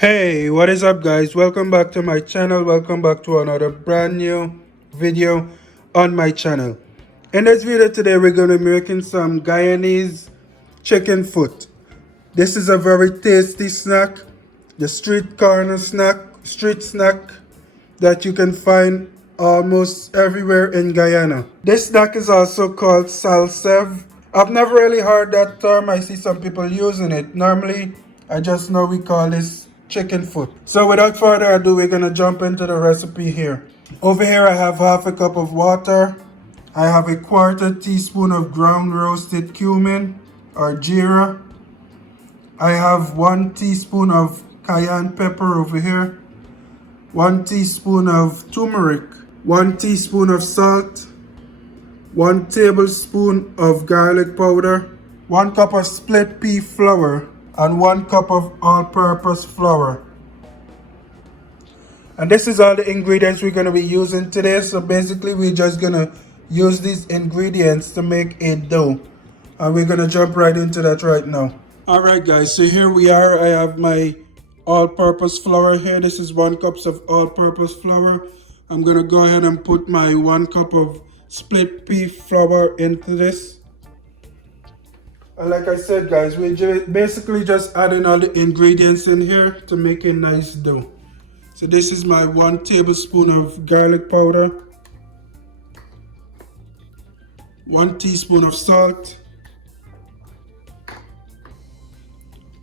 Hey, what is up guys? Welcome back to my channel. Welcome back to another brand new video on my channel. In this video today we're going to be making some Guyanese chicken foot. This is a very tasty snack, the street snack that you can find almost everywhere in Guyana. This snack is also called Sal Sev. I've never really heard that term. I see some people using it. Normally, I just know we call this chicken foot. So without further ado, we're gonna jump into the recipe here. Over here, I have half a cup of water. I have a quarter teaspoon of ground roasted cumin or jeera. I have 1 teaspoon of cayenne pepper over here, 1 teaspoon of turmeric, 1 teaspoon of salt, 1 tablespoon of garlic powder, 1 cup of split pea flour, and 1 cup of all-purpose flour. And this is all the ingredients we're going to be using today. So basically we're just going to use these ingredients to make a dough. And we're going to jump right into that right now. Alright guys, so here we are. I have my all-purpose flour here. This is 1 cup of all-purpose flour. I'm going to go ahead and put my 1 cup of split pea flour into this. And like I said guys, we're basically just adding all the ingredients in here to make a nice dough. So this is my 1 tablespoon of garlic powder, 1 teaspoon of salt,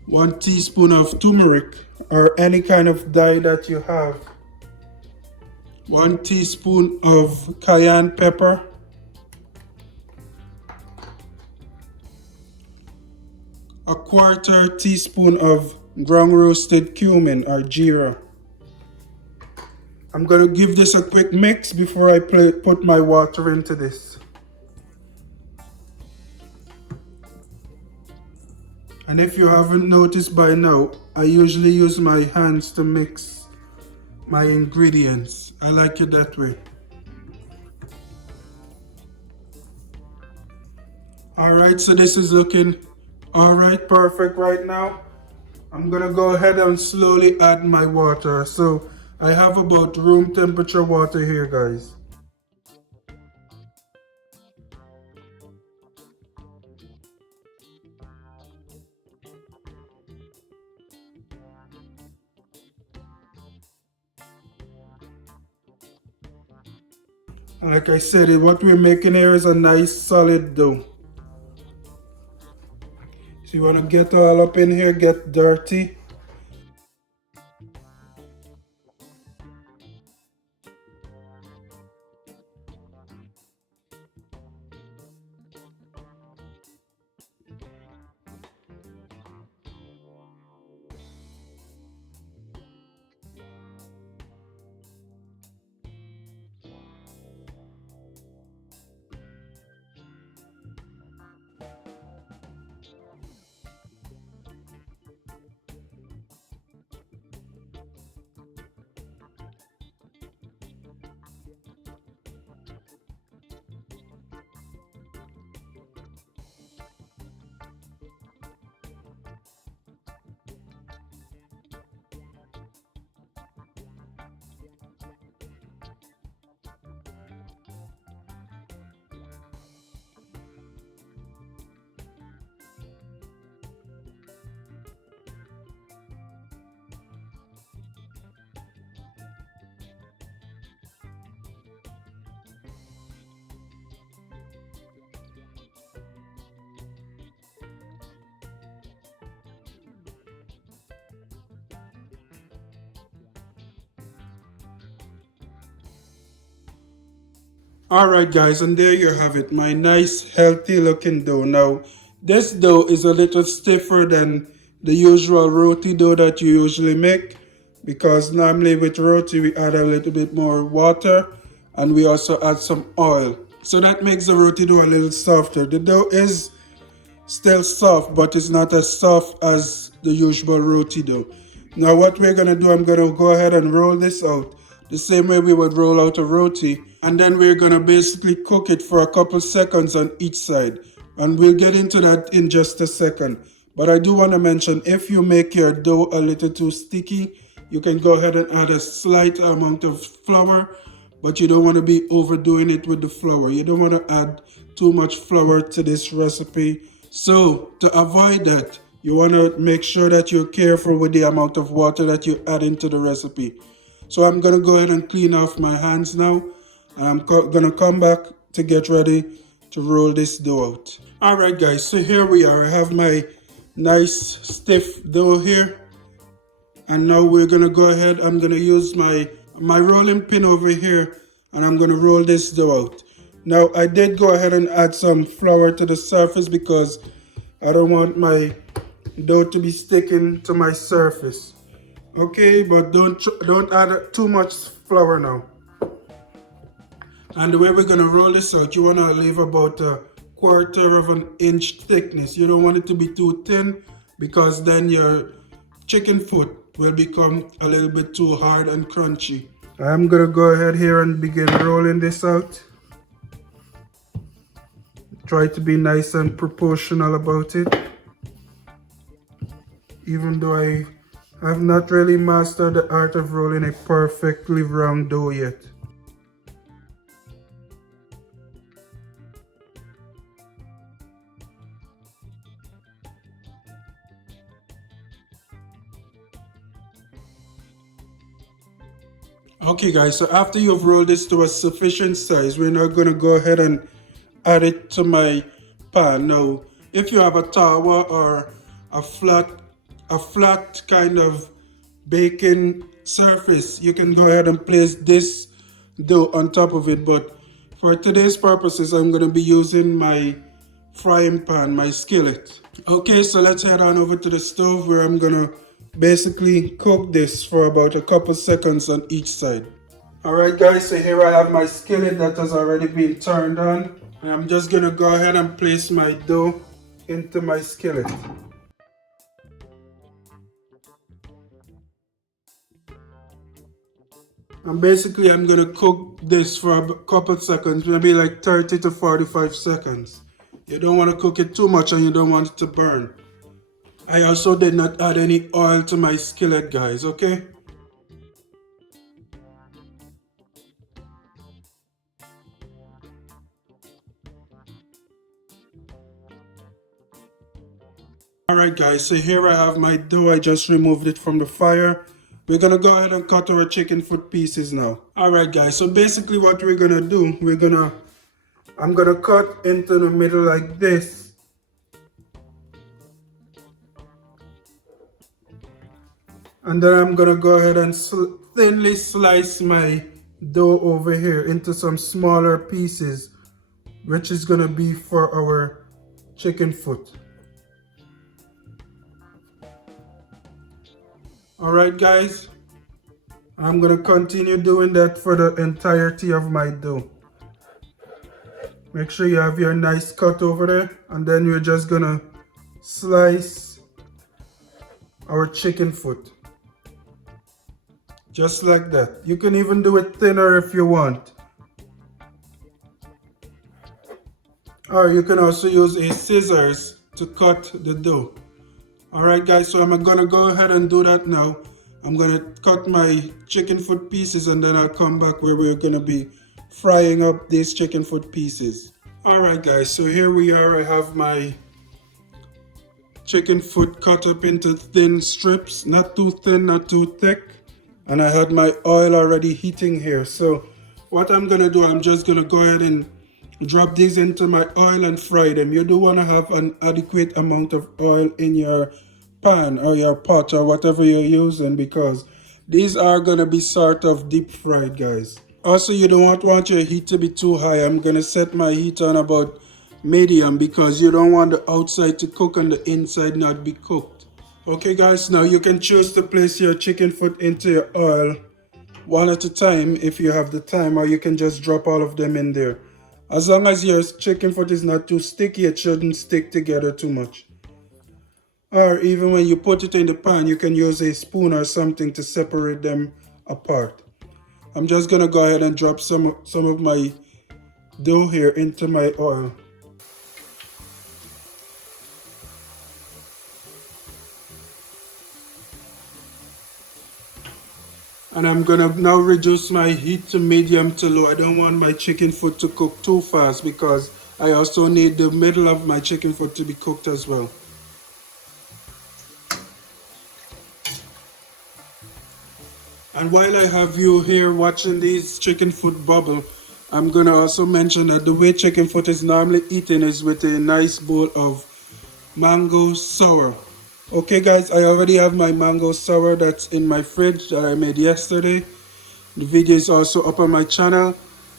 1 teaspoon of turmeric or any kind of dye that you have, 1 teaspoon of cayenne pepper, a quarter teaspoon of ground roasted cumin or jeera. I'm going to give this a quick mix before I put my water into this. And if you haven't noticed by now, I usually use my hands to mix my ingredients. I like it that way. Alright, so this is looking alright, perfect right now. I'm gonna go ahead and slowly add my water. So I have about room temperature water here guys. And like I said, what we're making here is a nice solid dough. So you want to get all up in here, get dirty. Alright guys, and there you have it, my nice healthy looking dough. Now this dough is a little stiffer than the usual roti dough that you usually make, because normally with roti we add a little bit more water and we also add some oil. So that makes the roti dough a little softer. The dough is still soft, but it's not as soft as the usual roti dough. Now what we're going to do, I'm going to go ahead and roll this out the same way we would roll out a roti, and then we're going to basically cook it for a couple seconds on each side, and we'll get into that in just a second. But I do want to mention, if you make your dough a little too sticky, you can go ahead and add a slight amount of flour, but you don't want to be overdoing it with the flour. You don't want to add too much flour to this recipe. So to avoid that, you want to make sure that you're careful with the amount of water that you add into the recipe. So I'm going to go ahead and clean off my hands now. And I'm going to come back to get ready to roll this dough out. Alright guys, so here we are. I have my nice stiff dough here. And now we're going to go ahead. I'm going to use my rolling pin over here. And I'm going to roll this dough out. Now I did go ahead and add some flour to the surface because I don't want my dough to be sticking to my surface. Okay, but don't add too much flour now. And the way we're going to roll this out, you want to leave about a 1/4 of an inch thickness. You don't want it to be too thin because then your chicken foot will become a little bit too hard and crunchy. I'm going to go ahead here and begin rolling this out. Try to be nice and proportional about it. Even though I have not really mastered the art of rolling a perfectly round dough yet. Okay guys, so after you've rolled this to a sufficient size, we're now going to go ahead and add it to my pan. Now, if you have a tawa or a flat kind of baking surface, you can go ahead and place this dough on top of it. But for today's purposes, I'm going to be using my frying pan, my skillet. Okay, so let's head on over to the stove where I'm going to basically cook this for about a couple seconds on each side. Alright guys, so here I have my skillet that has already been turned on. And I'm just going to go ahead and place my dough into my skillet. And basically I'm going to cook this for a couple seconds, maybe like 30 to 45 seconds. You don't want to cook it too much and you don't want it to burn. I also did not add any oil to my skillet guys, okay? Alright guys, so here I have my dough. I just removed it from the fire. We're gonna go ahead and cut our chicken foot pieces now. Alright guys, so basically what we're gonna do, I'm gonna cut into the middle like this. And then I'm gonna go ahead and thinly slice my dough over here into some smaller pieces, which is gonna be for our chicken foot. Alright guys, I'm gonna continue doing that for the entirety of my dough. Make sure you have your nice cut over there, and then you're just gonna slice our chicken foot. Just like that. You can even do it thinner if you want. Or you can also use a scissors to cut the dough. Alright guys, so I'm gonna go ahead and do that now. I'm gonna cut my chicken foot pieces and then I'll come back where we're gonna be frying up these chicken foot pieces. Alright guys, so here we are. I have my chicken foot cut up into thin strips, not too thin, not too thick. And I had my oil already heating here. So what I'm gonna do, I'm just gonna go ahead and drop these into my oil and fry them. You do wanna have an adequate amount of oil in your pan or your pot or whatever you're using, because these are gonna be sort of deep fried guys. Also, you don't want your heat to be too high. I'm gonna set my heat on about medium because you don't want the outside to cook and the inside not be cooked. Okay guys, now you can choose to place your chicken foot into your oil one at a time if you have the time, or you can just drop all of them in there. As long as your chicken foot is not too sticky, it shouldn't stick together too much. Or even when you put it in the pan, you can use a spoon or something to separate them apart. I'm just gonna go ahead and drop some of my dough here into my oil. And I'm gonna now reduce my heat to medium to low. I don't want my chicken foot to cook too fast because I also need the middle of my chicken foot to be cooked as well. And while I have you here watching these chicken foot bubble, I'm gonna also mention that the way chicken foot is normally eaten is with a nice bowl of mango sour. Okay guys, I already have my mango sour that's in my fridge that I made yesterday. The video is also up on my channel,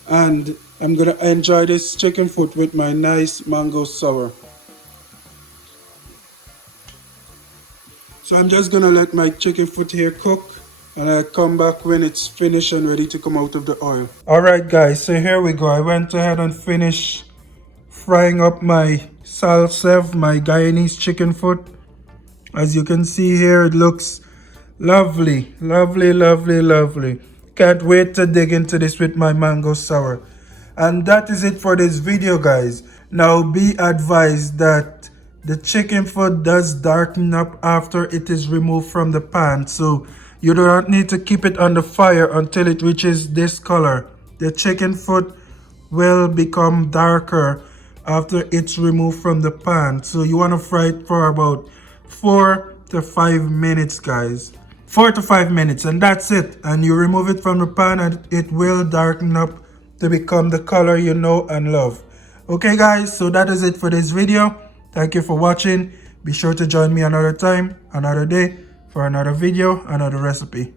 and I'm gonna enjoy this chicken foot with my nice mango sour. So I'm just gonna let my chicken foot here cook, and I'll come back when it's finished and ready to come out of the oil. Alright guys, so here we go. I went ahead and finished frying up my Sal Sev, my Guyanese chicken foot. As you can see here, it looks lovely, lovely, lovely, lovely. Can't wait to dig into this with my mango sour. And that is it for this video guys. Now be advised that the chicken foot does darken up after it is removed from the pan. So you do not need to keep it on the fire until it reaches this color. The chicken foot will become darker after it's removed from the pan. So you want to fry it for about 4 to 5 minutes guys. 4 to 5 minutes, and that's it. And you remove it from the pan and it will darken up to become the color you know and love. Okay guys, so that is it for this video. Thank you for watching. Be sure to join me another time, another day, for another video, another recipe.